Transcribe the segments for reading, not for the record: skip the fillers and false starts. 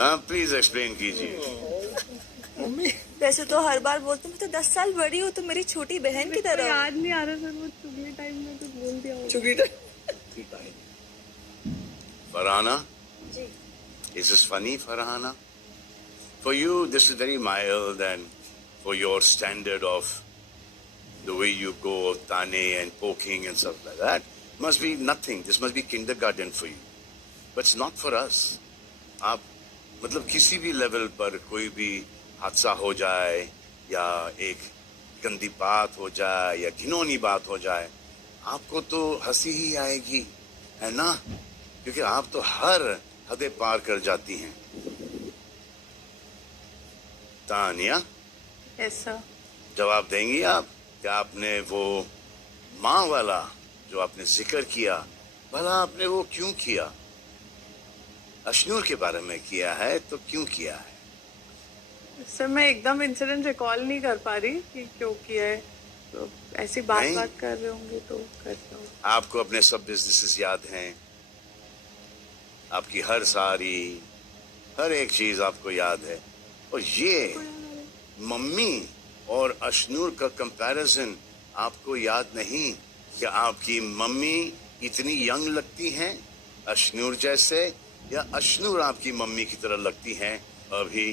हाँ please explain कीजिए। Mummy वैसे तो हर बार बोलते मैं तो 10 साल बड़ी हूँ, तो मेरी छोटी बहन की तरह। याद नहीं आ रहा सर, वो चुगली टाइम में कुछ बोल दिया होगा। चुगली time. Farhana, ji. is this funny, Farhana? For you, this is very mild, and for your standard of the way you go, tane and poking and stuff like that, must be nothing. This must be kindergarten for you. But it's not for us. आप मतलब किसी भी level पर कोई भी हादसा हो जाए या एक गंदी बात हो जाए या घिनौनी बात हो जाए, आपको तो हंसी ही आएगी, है ना? क्योंकि आप तो हर हदें पार कर जाती हैं। Tania, yes sir. जवाब देंगी आप कि आपने वो माँ वाला जो आपने जिक्र किया, भला आपने वो क्यों किया? अशनूर के बारे में किया है तो क्यों किया है? सर मैं एकदम इंसिडेंट रिकॉल नहीं कर पा रही कि क्यों किया है, तो ऐसी बात नहीं। बात कर रहे होंगे तो करता हूँ। आपको अपने सब बिजनेसेस याद हैं, आपकी हर एक चीज आपको याद है, और ये मम्मी और अशनूर का कंपैरिजन आपको याद नहीं कि आपकी मम्मी इतनी यंग लगती हैं अशनूर जैसे, या अशनूर आपकी मम्मी की तरह लगती हैं अभी?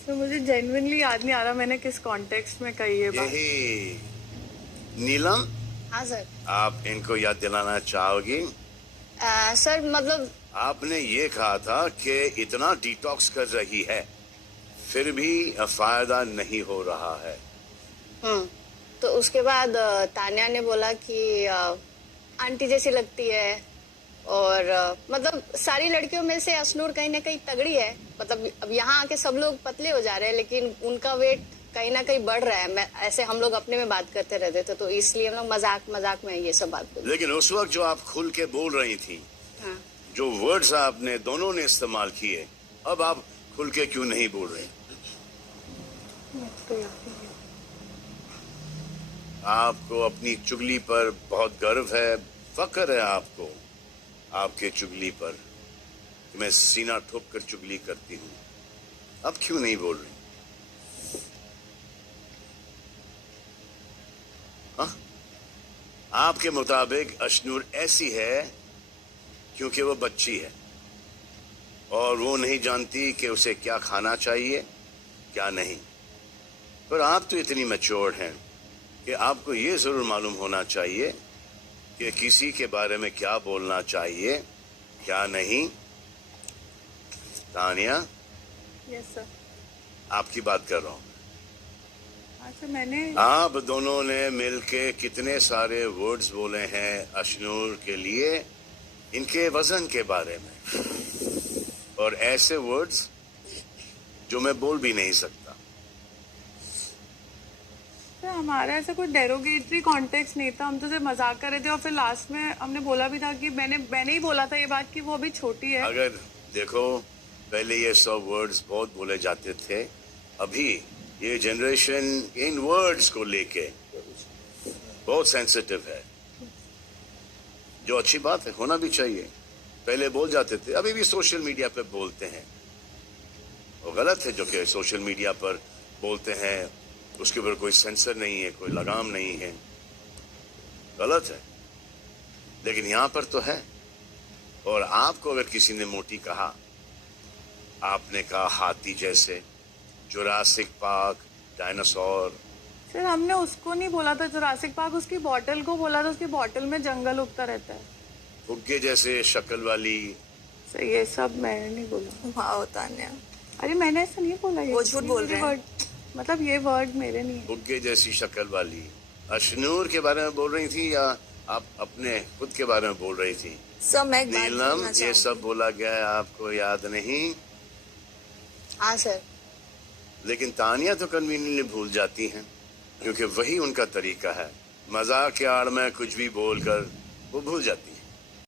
सर मुझे जेन्युइनली याद नहीं आ रहा मैंने किस कॉन्टेक्स्ट में कही है बात। यही। नीलम, हाँ सर। आप इनको याद दिलाना चाहोगी? सर मतलब आपने ये कहा था कि इतना डिटॉक्स कर रही है, फिर भी फायदा नहीं हो रहा है। तो उसके बाद तान्या ने बोला कि आंटी जैसी लगती है, और मतलब सारी लड़कियों में से अशनूर कहीं ना कहीं तगड़ी है। मतलब अब यहाँ आके सब लोग पतले हो जा रहे हैं, लेकिन उनका वेट कहीं ना कहीं बढ़ रहा है। मैं ऐसे हम लोग अपने में बात करते रहते थे, तो इसलिए हम लोग मजाक में ये सब बात बोले। लेकिन उस वक्त जो आप खुल के बोल रही थी, हाँ। जो वर्ड्स आपने दोनों ने इस्तेमाल किए, अब आप खुल के क्यों नहीं बोल रहे? आपको अपनी चुगली पर बहुत गर्व है, फक्र है आपको आपके चुगली पर कि मैं सीना ठोक कर चुगली करती हूँ। अब क्यों नहीं बोल रही? हाँ? आपके मुताबिक अशनूर ऐसी है क्योंकि वो बच्ची है और वो नहीं जानती कि उसे क्या खाना चाहिए क्या नहीं। पर आप तो इतनी मैच्योर्ड हैं कि आपको ये जरूर मालूम होना चाहिए कि किसी के बारे में क्या बोलना चाहिए क्या नहीं। Tania, yes sir. आपकी बात कर रहा हूँ। अच्छा, मैंने आप दोनों ने मिलके कितने सारे वर्ड्स बोले हैं अशनूर के लिए, इनके वजन के बारे में, और ऐसे वर्ड्स जो मैं बोल भी नहीं सकता। सर हमारा ऐसा कोई डेरोगेटरी कॉन्टेक्स्ट नहीं था, हम तो सिर्फ मजाक कर रहे थे, और फिर लास्ट में हमने बोला भी था कि मैंने ही बोला था ये बात कि वो अभी छोटी है। अगर देखो, पहले ये सब वर्ड्स बहुत बोले जाते थे, अभी ये जनरेशन इन वर्ड्स को लेके बहुत सेंसिटिव है, जो अच्छी बात है, होना भी चाहिए। पहले बोल जाते थे, अभी भी सोशल मीडिया पे बोलते हैं। वो गलत है जो कि सोशल मीडिया पर बोलते हैं, उसके ऊपर कोई सेंसर नहीं है, कोई लगाम नहीं है, गलत है। लेकिन यहाँ पर तो है। और आपको अगर किसी ने मोटी कहा, आपने कहा हाथी जैसे, जुरासिक पार्क, डायनासोर। सर हमने उसको नहीं बोला था जुरासिक पार्क, उसकी बॉटल को बोला था, उसकी बॉटल में जंगल उगता रहता है। फुग्गे जैसे शक्ल वाली। सर ये सब मैंने नहीं बोला। वाह तान्या, अरे मैंने ऐसा नहीं बोला, ये वो झूठ बोल रहे हैं। मतलब ये वर्ड मेरे नहीं है। फुग्गे जैसी शक्ल वाली अशनूर के बारे में बोल रही थी, या आप अपने खुद के बारे में बोल रही थी? सब मैं एक बात नीलम, बोलना ये चाहूंगी। सब बोला गया है, आपको याद नहीं? हाँ सर। लेकिन तानिया तो कन्वीनियंटली भूल जाती हैं, क्योंकि वही उनका तरीका है, मजाक के आड़ में कुछ भी बोलकर वो भूल जाती है।